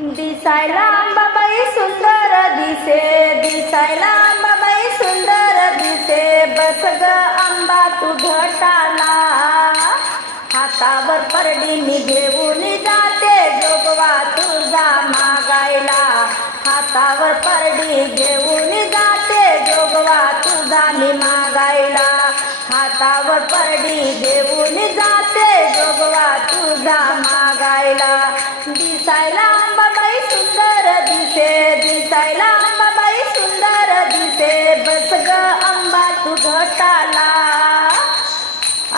दिसायला अंबाबाई सुंदर दिसे दिसायला अंबाबाई सुंदर दिसे बस ग आंबा तू घटाला. हातावर परडी मी घेऊन जाते जोगवा तुझा मागायला. हातावर परडी घेऊन जाते जोगवा तुझा मी मागायला. हातावर परडी घेऊन जाते जोगवा तुझा मागायला. दिसायला अंबा सुंदर दिसे दिसायला अंबाबाई सुंदर दिसे. बस ग अंबा तू घटाला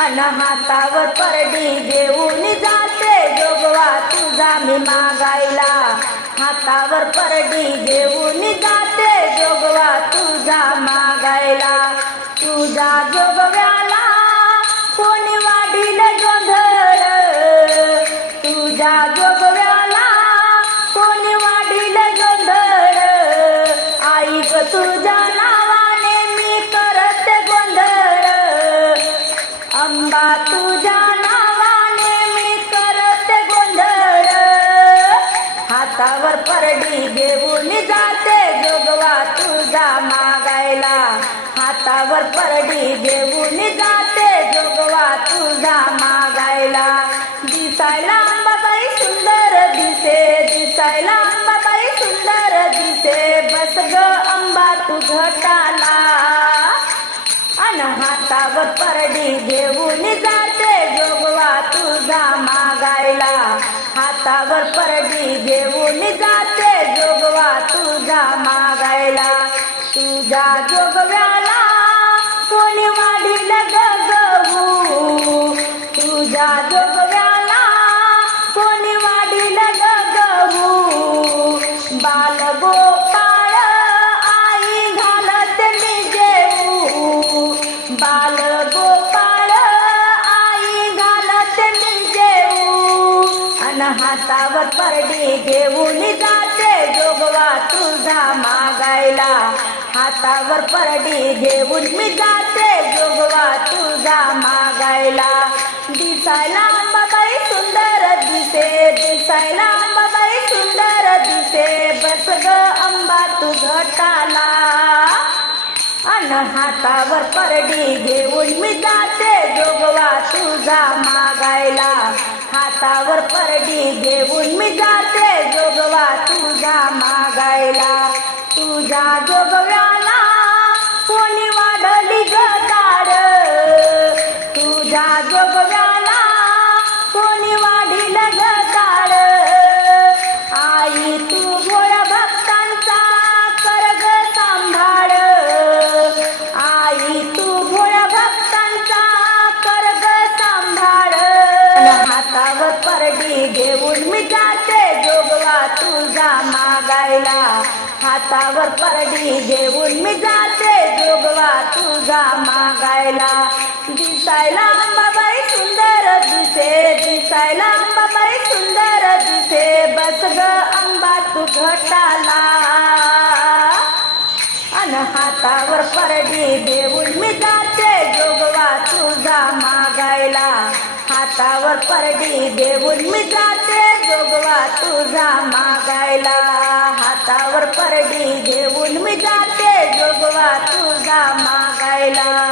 अन हातावर परडी देऊन जाते जोगवा तुझा मी मागायला. हातावर परडी घेऊन जाते जोगवा तुझा मागायला. तुझा जोगव्याला कोणी वाढील गोंधळ तुझा जोगव्या हातावर परडी घेऊन जाते जोगवा तुझा मागायला. हातावर परडी घेऊन जाते जोगवा तुझा मागायला. दिसायला अंबाबाई सुंदर दिसे दिसायला अंबाबाई सुंदर दिसे. बस ग अंबा तू घटाला. अन हातावर परडी घेऊन जा हातावर परडी घेऊन जाते जोगवा तुझा मागायला. तुझा जोगव्या हातावर परडी घेऊन जाते जोगवा तुझा मागायला. हातावर परडी घेऊन मी जाते जोगवा तुझा मागायला. दिसायला अंबाबाई सुंदर दिसे दिसायला अंबाबाई सुंदर दिसे. बस ग अंबा तू घटाला. अन हातावर परडी घेऊन मी जाते जोगवा तुझा मागायला. हातावर परडी घेऊन मी जाते जोगवा तुझा मागायला. तुझा जोगव्या हातावर परडी घेऊन मी जाते जोगवा तुझा मागायला. दिसायला अंबाबाई सुंदर दिसे दिसायला अंबाबाई सुंदर दिसे. बस ग अंबा तू घटाला. अन हातावर परडी देऊन मी जाते जोगवा तुझा मागायला. हातावर परडी देऊन मी जाते जोगवा तुझा मागायला. हातावर परडी घेऊन मी जाते जोगवा तुझा मागायला.